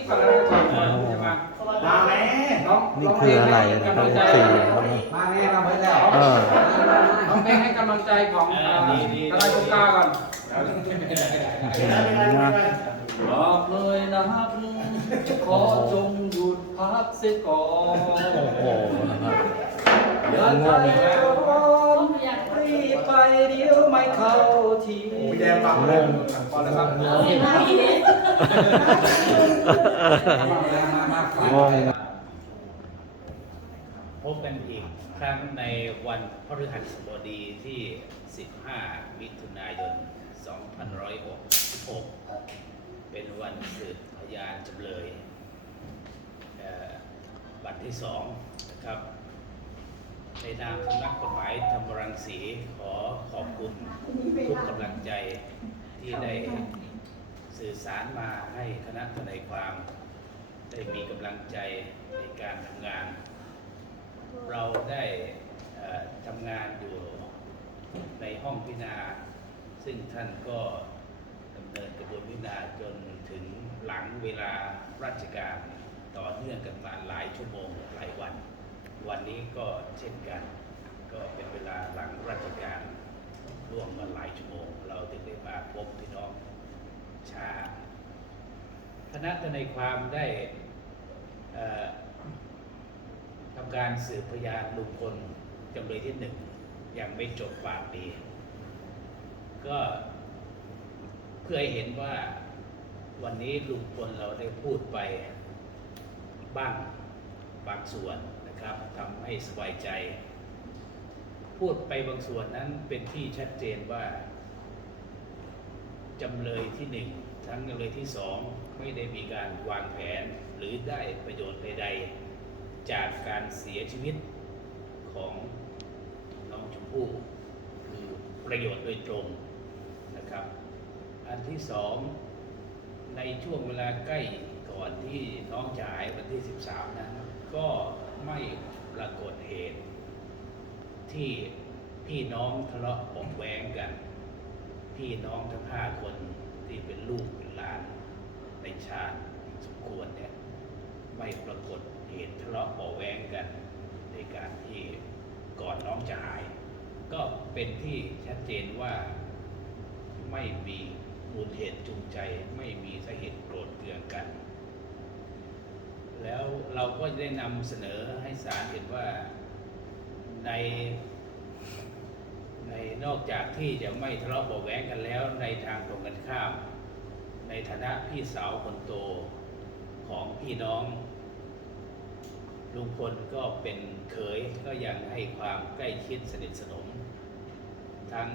ดก่อนแล้วก่อนก่อนจะมามาแม่ร้องนี่ร้องเพคืออะไรให้นะกำลังใจสี่มาแม่มาเพิ่นแล้วเออร้องเพลงให้กำลังใจของเอเอ่ออดีดีทนายสงกรานต์ก่อนบอกเลยนะครับขอจงหยุดพักเสียก่อนโอ้โหนะครับ อย่าใจร้อน รีบไปเดี๋ยวไม่เข้าทีโอ้ยแดงปักเลยก่อนเลยครับพบกันอีกครั้งในวันพฤหัสบดีที่ 15 มิถุนายน 2566 เป็นวันสืบพยานจำเลยเอ่อวันที่สองนะครับ ในนามสำนักกฎหมายธรรมรังสีขอขอบคุณทุกกำลังใจที่ได้สื่อสารมาให้คณะทนายความ ได้มีกำลังใจในการทำงาน เราได้ทำงานอยู่ในห้องพิจารณา ซึ่งท่านก็ดำเนินกระบวนพิจารณาจนถึงหลังเวลาราชการต่อเนื่องกันมาหลายชั่วโมงหลายวัน วันนี้ก็เช่นกัน ก็เป็นเวลาหลังราชการล่วงมาหลายชั่วโมง เราถึงได้มาพบพี่น้องชาคณะทนายความได้ทำการสืบพยานลุงพลจำเลยที่หนึ่งยังไม่จบปากดี ก็เพื่อให้เห็นว่าวันนี้ลุงพลเราได้พูดไปบ้างบางส่วน นะครับทำให้สบายใจ พูดไปบางส่วนนั้นเป็นที่ชัดเจนว่าจำเลยที่หนึ่งทั้งจำเลยที่สองไม่ได้มีการวางแผนหรือได้ประโยชน์ใด ๆ จากการเสียชีวิตของน้องชมพู่คือประโยชน์โดยตรงนะครับ อันที่สองในช่วงเวลาใกล้ก่อนที่น้องจะหายวันที่ 13นั้นก็ ไม่ปรากฏเหตุ ที่พี่น้องทะเลาะเบาะแวงกัน พี่น้องทั้งห้าคนที่เป็นลูกเป็นหลานในชาติสมควรเนี่ยไม่ปรากฏเหตุทะเลาะเบาะแวงกัน ในการที่ก่อนน้องจะหาย ก็เป็นที่ชัดเจนว่าไม่มีมูลเหตุจูงใจ ไม่มีสาเหตุโกรธเคืองกัน แล้วเราก็ได้นำเสนอให้ศาลเห็นว่าในในนอกจากที่จะไม่ทะเลาะเบาะแว้งกันแล้วในทางตรงกันข้าม ในฐานะพี่สาวคนโตของพี่น้องลุงพลก็เป็นเขยก็ยังให้ความใกล้ชิดสนิทสนม ทั้ง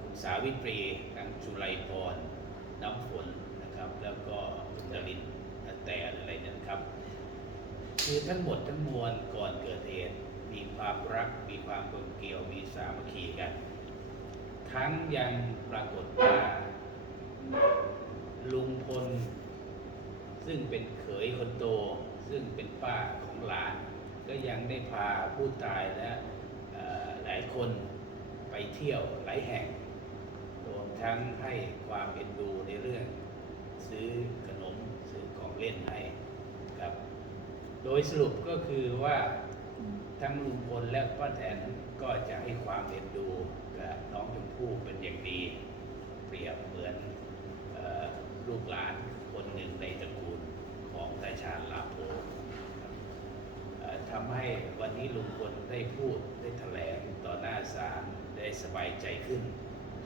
คุณสาวิตรีทั้งจุไลพรน้ำฝนนะครับ แล้วก็คุณดารินแต่อะไรเนี่ยนะครับ คือทั้งหมดทั้งมวลก่อนเกิดเหตุมีความรัก มีความกลมเกลียวมีสามัคคีกัน ทั้งยังปรากฏว่าลุงพล ซึ่งเป็นเขยคนโต ซึ่งเป็นป้าของหลาน ก็ยังได้พาผู้ตายและหลายคนไปเที่ยวหลายแห่งรวมทั้งให้ความเอ็นดูในเรื่อง ซื้อขนมซื้อของเล่นให้ โดยสรุปก็คือว่าทั้งลุงพลและป้าแตนก็จะให้ความเอ็นดูกับน้องชมพู่เป็นอย่างดี เปรียบเหมือนออลูกหลานคนหนึ่งในตระกูลของตาชาญลาโพทำให้วันนี้ลุงพลได้พูดได้แถลงต่อหน้าศาลได้สบายใจขึ้น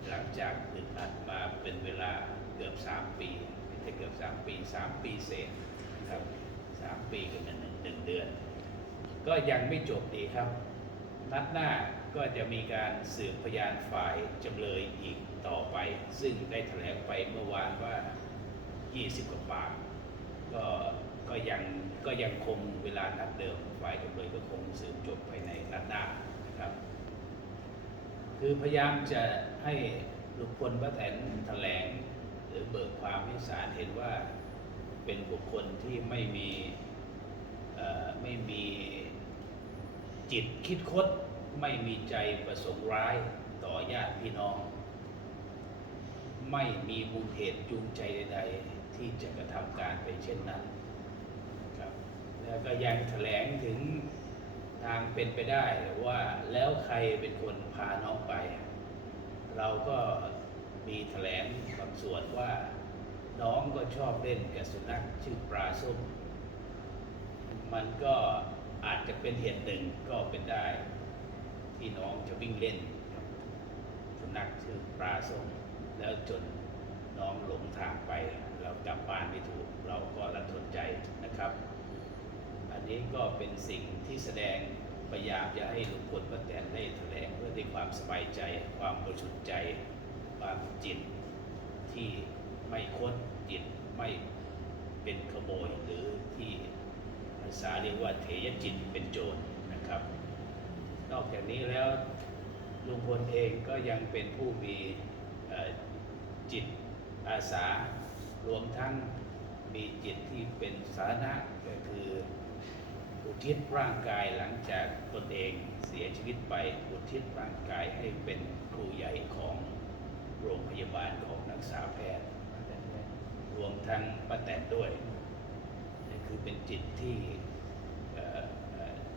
หลังจากอึดอัดมาเป็นเวลาเกือบ 3 ปีไม่ใช่เกือบ 3 ปี 3 ปีเศษครับ 3 ปีกับหนึ่ง หนึ่งเดือน ก็ยังไม่จบดีครับ นัดหน้าก็จะมีการสืบพยานฝ่ายจำเลยอีกต่อไป ซึ่งได้แถลงไปเมื่อวานว่า 20 กว่าปากก็ก็ยังก็ยังคงเวลานัดเดิมฝ่ายจำเลยก็คงสืบจบภายในนัดหน้านะครับ คือพยายามจะให้ลุงพลป้าแตนแถลง หรือเบิกความให้ศาลเห็นว่าเป็นบุคคลที่ไม่มี ไม่มีจิตคิดคดไม่มีใจประสงค์ร้ายต่อญาติพี่น้อง ไม่มีมูลเหตุจูงใจใด ๆ ที่จะกระทำการไปเช่นนั้นครับแล้วก็ยังแถลงถึงทางเป็นไปได้ว่าแล้วใครเป็นคนพาน้องไป เราก็มีแถลงบางส่วนว่า น้องก็ชอบเล่นกับสุนัขชื่อปลาส้ม มันก็อาจจะเป็นเหตุหนึ่งก็เป็นได้ที่น้องจะวิ่งเล่นกับสุนัขชื่อปลาส้มแล้วจนน้องหลงทางไป เรากลับบ้านไม่ถูก เราก็ระทนใจนะครับ อันนี้ก็เป็นสิ่งที่แสดงพยายามจะให้ลุงพลป้าแตนได้แถลงเพื่อด้วยความสบายใจ ความบริสุทธิ์ใจ ความจิตที่ไม่คดจิตไม่เป็นขโมยหรือที่ ภาษาเรียกว่าเถยจิตเป็นโจรนะครับ นอกจากนี้แล้วลุงพลเองก็ยังเป็นผู้มีจิตอาสารวมทั้งมีจิตที่เป็นสาธารณะก็คืออุทิศร่างกายหลังจากตนเองเสียชีวิตไปอุทิศร่างกายให้เป็นครูใหญ่ของโรงพยาบาลของนักษาแพทย์ รวมทั้งป้าแตนด้วย คือเป็นจิตที่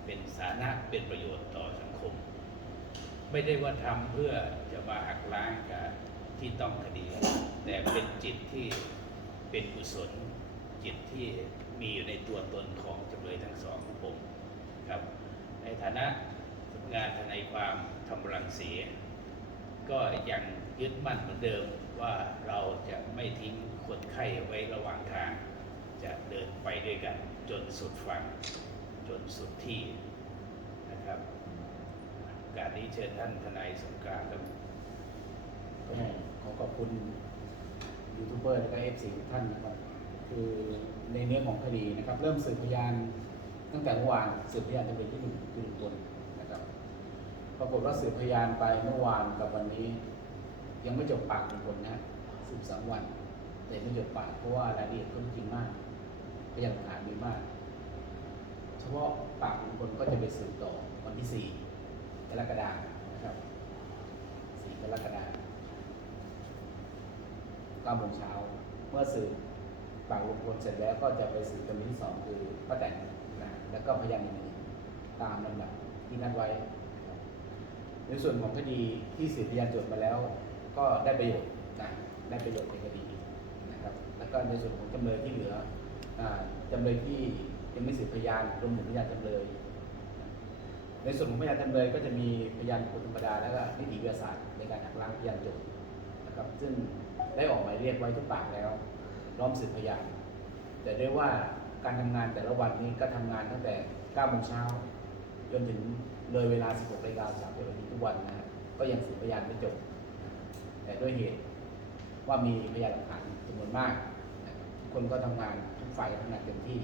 เป็นสาธารณะเป็นประโยชน์ต่อสังคม ไม่ได้ว่าทำเพื่อจะมาหักล้างกับที่ต้องคดี แต่เป็นจิตที่เป็นกุศลจิตที่มีอยู่ในตัวตนของจำเลยทั้งสองของผมครับในฐานะสำนักงานทนายความทำรังสีก็ยังยึดมั่นเหมือนเดิมว่าเราจะไม่ทิ้งคนไข้ไว้ระหว่างทาง จะเดินไปด้วยกัน จนสุดฝั่งจนสุดที่นะครับกาสนี้เชิญท่านทนายสงกรานต์ครับก็ขอขอบคุณยูทูบเบอร์และก็เอฟซีทุกท่านนะครับ คือในเนื้อของคดีนะครับ เริ่มสืบพยานตั้งแต่เมื่อวานสืบพยานจำเลยที่หนึ่งคือลุงพลนะครับปรากฏว่าสืบพยานไปเมื่อวานกับวันนี้ ยังไม่จบปากลุงพลนะสืบสามวันแต่ไม่จบปากเพราะว่ารายละเอียดค่อนข้างมาก ยานหลักฐานมีมาก เฉพาะปากลุงพลก็จะไปสืบต่อวันที่สี่กรกฎาคมนะครับสี่กรกฎาคมเก้าโมงเช้าเมื่อสืบปากลุงพลเสร็จแล้วก็จะไปสืบจำเลยที่สองคือป้าแตนนะแล้วก็พยานอื่นตามลำดับที่นัดไว้ ในส่วนของคดีที่สืบพยานโจทย์มาแล้ว ก็ได้ประโยชน์นะได้ประโยชน์ในคดีนะครับ แล้วก็ในส่วนของจำเลยที่เหลือ จำเลยที่ยังไม่สืบพยานรวมถึงพยานจำเลย ในส่วนของพยานจำเลยก็จะมีพยานบุคคลธรรมดาแล้วก็นิติวิทยาศาสตร์ในการหักล้างพยานโจทย์นะครับ ซึ่งได้ออกหมายเรียกไว้ทุกปากแล้วล้อมสืบพยาน แต่ได้ว่าการทำงานแต่ละวันนี้ก็ทำงานตั้งแต่9โมงเช้าจนถึงเลยเวลา 16นาฬิกา30นาทีทุกวันนะฮะก็ยังสืบพยานไม่จบ แต่ด้วยเหตุว่ามีพยานหลักฐานจำนวนมาก คนก็ทำงานทุกฝ่ายทำงานเต็มที่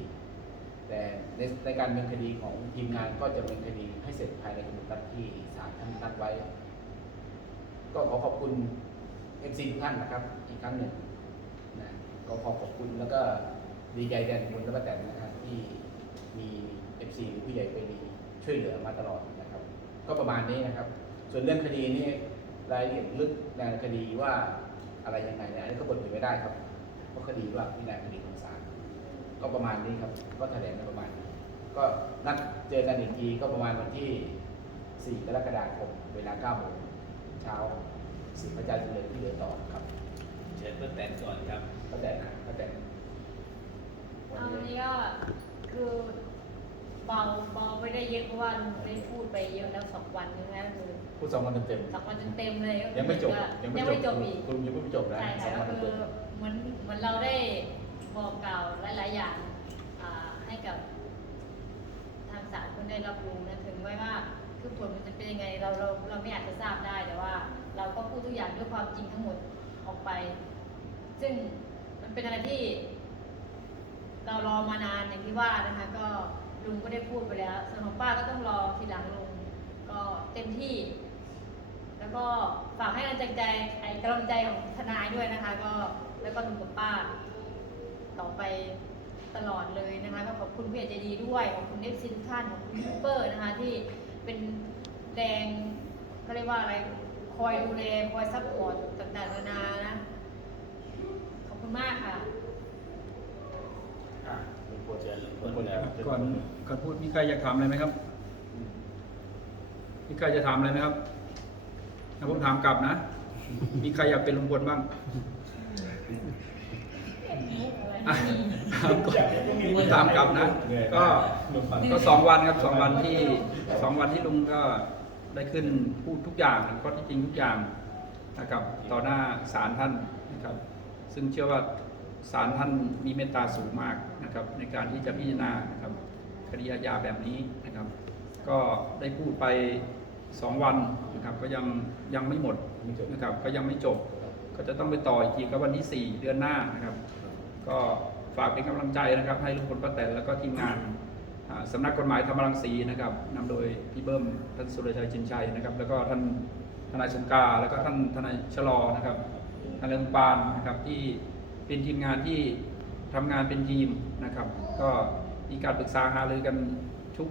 แต่ในในการดำเนินคดีของทีมงานก็จะดำเนินคดีให้เสร็จภายในกำหนดที่ศาลท่านนัดไว้ ก็ขอขอบคุณ MC ทุกท่านนะครับ อีกครั้งหนึ่งนะก็ขอขอบคุณแล้วก็ดีใจแทนคุณและป้าแตนนะครับที่มี FC หรือผู้ใหญ่ใจดีช่วยเหลือมาตลอดนะครับ ก็ประมาณนี้นะครับ ส่วนเรื่องคดีนี่รายละเอียดลึกในคดีว่าอะไรยังไงเนี่ยอันนี้ก็เปิดเผยไม่ได้ครับ เพราะคดีว่าวินัยคดีของศาลก็ประมาณนี้ครับ ก็แถลงกันประมาณนี้ก็นัดเจอกันอีกทีก็ประมาณวันที่ 4 กรกฎาคมเวลา9โมงเช้าสิพระเจ้าจำเลยที่เหลือต่อครับ เชิญป้าแตนก่อนครับก็แต่นะก็แต่เอาวันนี้ก็คือเบาเบาไม่ได้เยอะเพราะว่าลุงได้พูดไปเยอะแล้วสองวันนึงแล้วคือพูดสองวันเต็มสองวันเต็มๆเลยก็ๆคือยังไม่จบก็ยังยังไม่ไม่จจบบอีกคุณยังไม่จบนะใช่สองค่ะวันก็คือ เหมือนเหมือนเราได้บอกกล่าวหลาย ๆ อย่างให้กับทางศาลคนได้รับรู้นะถึงไว้ว่าคือผลมันจะเป็นยังไงเราเราเราไม่อาจจะทราบได้แต่ว่า เราก็พูดทุกอย่างด้วยความจริงทั้งหมดออกไป ซึ่งมันเป็นอะไรที่ เรารอมานานอย่างที่ว่านะคะก็ลุงก็ได้พูดไปแล้วส่วนของป้าก็ต้องรอทีหลังลุงก็เต็มที่ แล้วก็ฝากให้กำลังใจไอ้กำลังใจของทนายด้วยนะคะ ก็ แล้วก็ลุงกับป้า ต่อไปตลอดเลยนะคะก็ขอบคุณเพื่อนใจดีด้วยขอบคุณเอฟซินท่านของคุณยูเปอร์นะคะที่เป็นแดงเขาเรียกว่าอะไรคอยดูแลคอยซัพพอร์ตต่างๆนานานะ ขอบคุณมากค่ะก่อนก่อนพูดมีใครอยากถามอะไรไหมครับมีใครจะถามอะไรไหมครับถ้าผมถามกลับนะ มีใครอยากเป็นลุงพลบ้าง อะถามกลับนะ ก็ก็สองวันครับสองวันที่สองวันที่ลุงก็ได้ขึ้นพูดทุกอย่างข้อที่จริงทุกอย่างนะครับต่อหน้าศาลท่านนะครับ ซึ่งเชื่อว่าศาลท่านมีเมตตาสูงมากนะครับ ในการที่จะพิจารณานะครับคดีอาญาแบบนี้นะครับ ก็ได้พูดไปสองวันนะครับ ก็ยังยังไม่หมดนะครับ ก็ยังไม่จบ ก็จะต้องไปต่ออีกทีก็วันที่ 4 เดือนหน้านะครับ ก็ฝากเป็นกำลังใจนะครับ ให้ลุงพลป้าแตนแล้วก็ทีมงานอ่าสำนักกฎหมายธรรมรังสีนะครับนำโดยพี่เบิ้มท่านสุรชัยจินชัยนะครับ แล้วก็ท่านทนายสงการแล้วก็ท่านทนายชะลอนะครับทนายลุงปานนะครับที่เป็นทีมงานที่ทำงานเป็นทีมนะครับ ก็มีการปรึกษาหารือกันทุก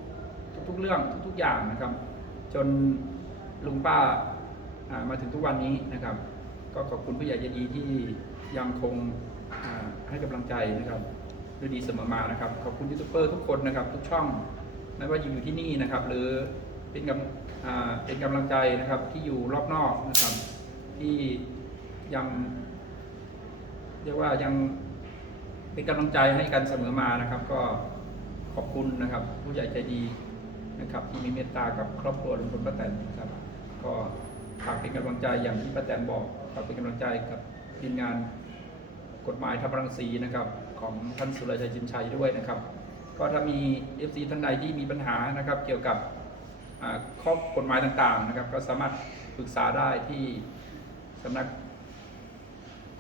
ทุกเรื่องทุกๆอย่างนะครับ จนลุงป้ามาถึงทุกวันนี้นะครับ ก็ขอบคุณผู้ใหญ่ใจดีที่ยังคงให้กำลังใจนะครับด้วยดีเสมอมานะครับ ขอบคุณยูทูบเบอร์ทุกคนนะครับ ทุกช่องไม่ว่าจะอยู่ที่นี่นะครับ หรือเป็นกำเป็นกำลังใจนะครับที่อยู่รอบนอกนะครับ ที่ยังเรียกว่ายังเป็นกำลังใจให้กันเสมอมานะครับ ก็ขอบคุณนะครับ ผู้ใหญ่ใจดีนะครับ ที่มีเมตตากับครอบครัวลุงพลป้าแตนนะครับ ก็ฝากเป็นกำลังใจอย่างที่ป้าแตนบอก กเป็นกำลังใจกับทีมงานกฎหมายทำรังสีนะครับของท่านสุรชัยจินชัยด้วยนะครับ ก็ถ้ามี FC ท่านใดที่มีปัญหานะครับ เกี่ยวกับข้อกฎหมายต่างๆนะครับ ก็สามารถปรึกษาได้ที่สำนัก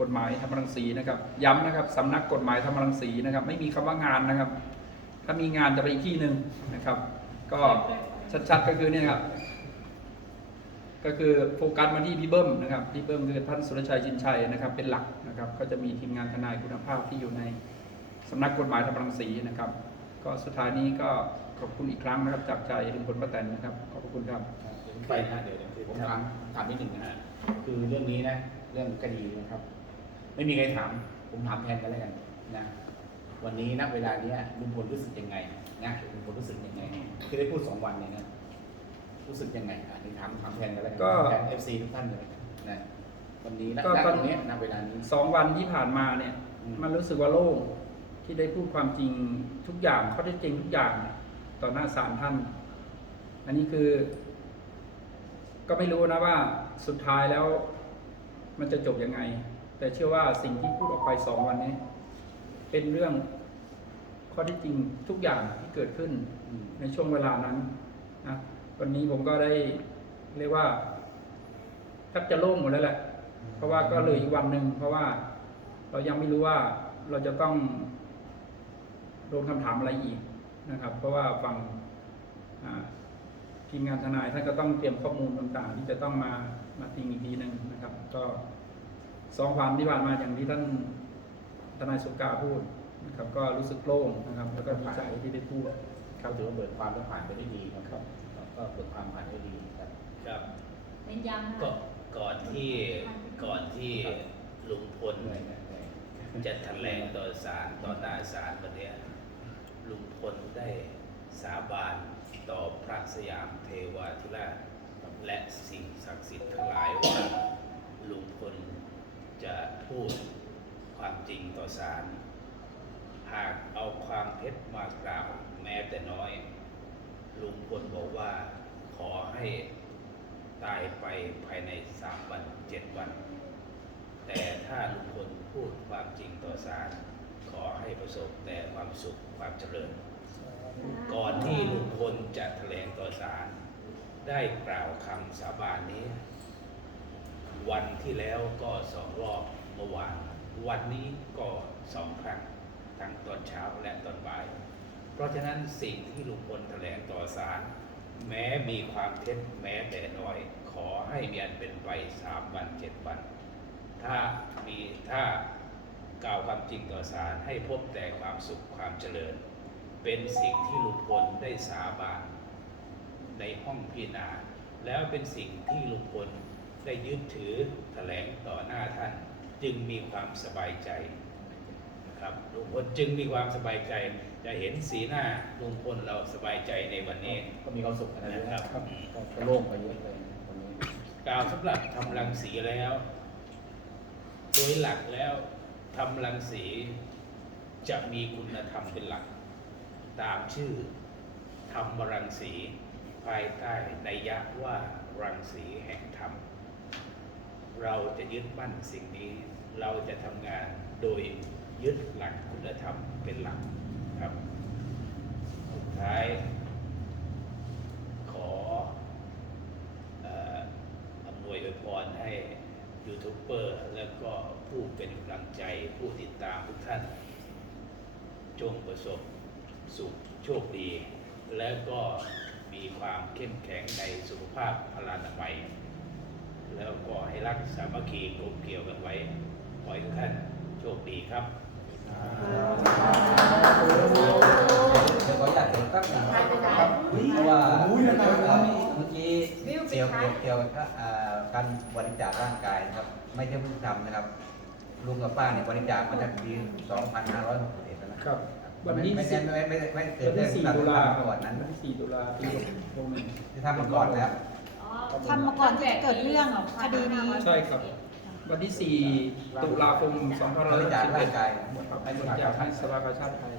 กฎหมายธรรมรังสีนะครับ ย้ำนะครับสำนักกฎหมายธรรมรังสีนะครับ ไม่มีคำว่างานนะครับ ถ้ามีงานจะไปอีกที่หนึ่งนะครับ ก็ชัดๆก็คือเนี่ยครับ ก็คือโฟกัสมาที่พี่เบิ้มนะครับพี่เบิ้มคือท่านสุรชัยชินชัยนะครับ เป็นหลักนะครับ ก็จะมีทีมงานทนายคุณภาพที่อยู่ในสำนักกฎหมายธรรมรังสีนะครับ ก็สุดท้ายนี้ก็ขอบคุณอีกครั้งนะครับจากใจลุงพลป้าแตนนะครับ ขอบพระคุณครับไปนะเดี๋ยวเดี๋ยวผมถามถามนิดหนึ่งนะฮะคือเรื่องนี้นะ เรื่องคดีนะครับ ไม่มีใครถาม ผมถามแทนกันแล้วกันนะวันนี้ณเวลาเนี้ยลุงพลรู้สึกยังไงนะลุงพลรู้สึกยังไงคือได้พูดสองวันเนี่ยนะ รู้สึกยังไงอะนี่ถามถามแทนกันแล้วกันก็แทนเอฟซีทุกท่านเลยนะวันนี้ณก็ณตอนตรงเนี้ยณเวลานี้ สองวันที่ผ่านมาเนี่ย อืม มันรู้สึกว่าโล่งที่ได้พูดความจริงทุกอย่างข้อเท็จจริงทุกอย่างต่อหน้าศาลท่าน อันนี้คือ ก็ไม่รู้นะว่าสุดท้ายแล้ว มันจะจบยังไง แต่เชื่อว่าสิ่งที่พูดออกไปสองวันนี้ เป็นเรื่องข้อเท็จจริงทุกอย่างที่เกิดขึ้น อืมในช่วงเวลานั้นนะ วันนี้ผมก็ได้เรียกว่าแทบจะโล่งหมดแล้วแหละ เพราะว่าก็เหลยอีกวันหนึ่งเพราะว่าเรายังไม่รู้ว่าเราจะต้องโดนคำถามอะไรอีกนะครับ เพราะว่าฝั่งอ่าทีมงานทนายท่านก็ต้องเตรียมข้อมูลต่างๆ ที่จะต้องมามาติงอีกทีหนึ่งนะครับ ก็สองวันที่ผ่านมาอย่างที่ท่านทนายสุกาพูดนะครับ ก็รู้สึกโล่งนะครับ แล้วก็ดีใจที่ได้พูดเขาถือว่าเบิกความแล้วผ่านไปได้ดีครับ ก็เบิกความผ่านได้ดีครับ ครับ เน้นย้ำก็นะก่อนที่ก่อนที่ลุงพลเหนื่อยนะเหนื่อยจะแถลงต่อศาลต่อหน้าศาลวันเนี้ยลุงพลได้สาบานต่อพระสยามเทวาธิราชและสิ่งศักดิ์สิทธิ์ทั้งหลายว่า ลุงพลจะพูดความจริงต่อศาลหากเอาความเท็จมากล่าวแม้แต่น้อย ลุงพลบอกว่าขอให้ตายไปภายในสามวันเจ็ดวัน แต่ถ้าลุงพลพูดความจริงต่อศาลขอให้ประสบแต่ความสุขความเจริญ ก่อนที่ลุงพลจะแถลงต่อศาลได้กล่าวคำสาบานนี้ วันที่แล้วก็สองรอบเมื่อวาน วันนี้ก็สองครั้งทั้งตอนเช้าและตอนบ่าย เพราะฉะนั้นสิ่งที่ลุงพลแถลงต่อศาลแม้มีความเท็จแม้แต่น้อย ขอให้มีอันเป็นไปสามวันเจ็ดวัน ถ้ามีถ้ากล่าวความจริงต่อศาลให้พบแต่ความสุขความเจริญ เป็นสิ่งที่ลุงพลได้สาบานในห้องพิจารณาแล้วเป็นสิ่งที่ลุงพลได้ยึดถือแถลงต่อหน้าท่าน จึงมีความสบายใจ นะครับลุงพลจึงมีความสบายใจ จะเห็นสีหน้าลุงพลเราสบายใจในวันนี้ ก็มีความสุขนะนะคครัรับ บก็โล่งไปเยอะเลยวันนี้กล่าวสำหรับทำรังสีแล้ว โดยหลักแล้วทำรังสีจะมีคุณธรรมเป็นหลัก ตามชื่อธรรมรังสีภายใต้นัยยะว่ารังสีแห่งธรรม เราจะยึดมั่นสิ่งนี้ เราจะทำงานโดย ยึดหลักคุณธรรมเป็นหลักครับ สุดท้าย ขออำนวยอวยพรให้ยูทูบเบอร์แล้วก็ผู้เป็นกำลังใจผู้ติดตามทุกท่าน จงประสบสุขโชคดี และก็มีความเข้มแข็งในสุขภาพพลานามัยแล้วก็ให้รักสามัคคีกลมเกี่ยวกันไว้ขอให้ทุกท่าน ชคดีครับเดี๋ยวขออยากเห็นสักหนึ่งครับเพราะว่าเมื่อกี้เกี่ยวเกี่ยวกับอ่าการบริจาคร่างกายนะครับ ไม่ใช่เพิ่งทำนะครับลุงกับป้าเนี่ยบริจาคมาจากปี2561แล้วนะครับวันที่ไม่สิใช่บไม่ไม่ไม่ไม่เกิดวันเรื่อที่งสี่ตุลาก่อนนั้นวันที่สี่ตุลาปีหกหนึ่งที่ทำมาก่อนแล้วทำมาก่อนที่จะเกิดเรื่องคดีนี้ใช่ครับ วันที่ 4 ตุลาคม2561บริจาคร่างกายครับให้บริจาคให้สภากาชาติไทย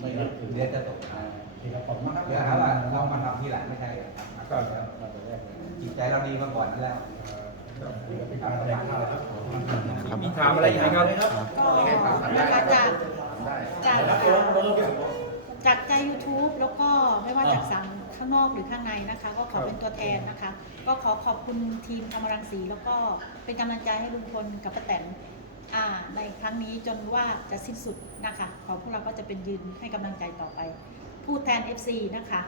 ไม่เดี๋ยวจะตกอ่าเดี๋ยวหาว่าเรามาทำทีหลังไม่ใช่เหรอครับมาก่อนแล้วจิตใจเราดีมาก่อนนั่นแล้วมีถามอะไรอีกไหมครับ ก็นะคะจากจากจากใจ YouTube แล้วก็ไม่ว่าจากสั่ง ข้างนอกหรือข้างในนะคะ ก็ขอเป็นตัวแทนนะคะ ก็ขอขอบคุณทีมธรรมรังสีแล้วก็เป็นกำลังใจให้ลุงพลกับป้าแตนอ่าในครั้งนี้จนว่าจะสิ้นสุดนะคะ ขอพวกเราก็จะเป็นยืนให้กำลังใจต่อไปพูดแทน FC นะคะ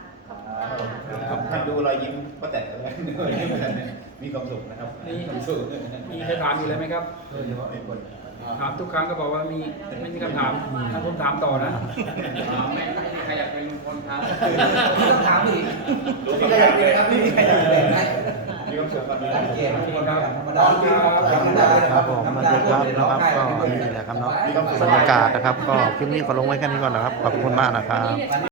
ท่านดูรอยยิ้มป้าแต๋วเลยมีความสุขนะครับนี่มีใครถามอยู่เลยไหมครับ โดยเฉพาะในคน ถามทุกครั้งก็บอกว่ามีไม่มีคำถามถ้าผมถามต่อนะใครอยากเป็นลุงพลครับต้องถามอีกรู้ที่อยากเลยครับพี่ใครอยากเป็นไหมมีความสุขกันดีสังเกตลุงพลครับธรรมดาครับผมสวัสดีครับนะครับก็นี่แหละครับเนาะบรรยากาศนะครับ ก็คลิปนี้ขอลงไว้แค่นี้ก่อนนะครับขอบคุณมากนะครับ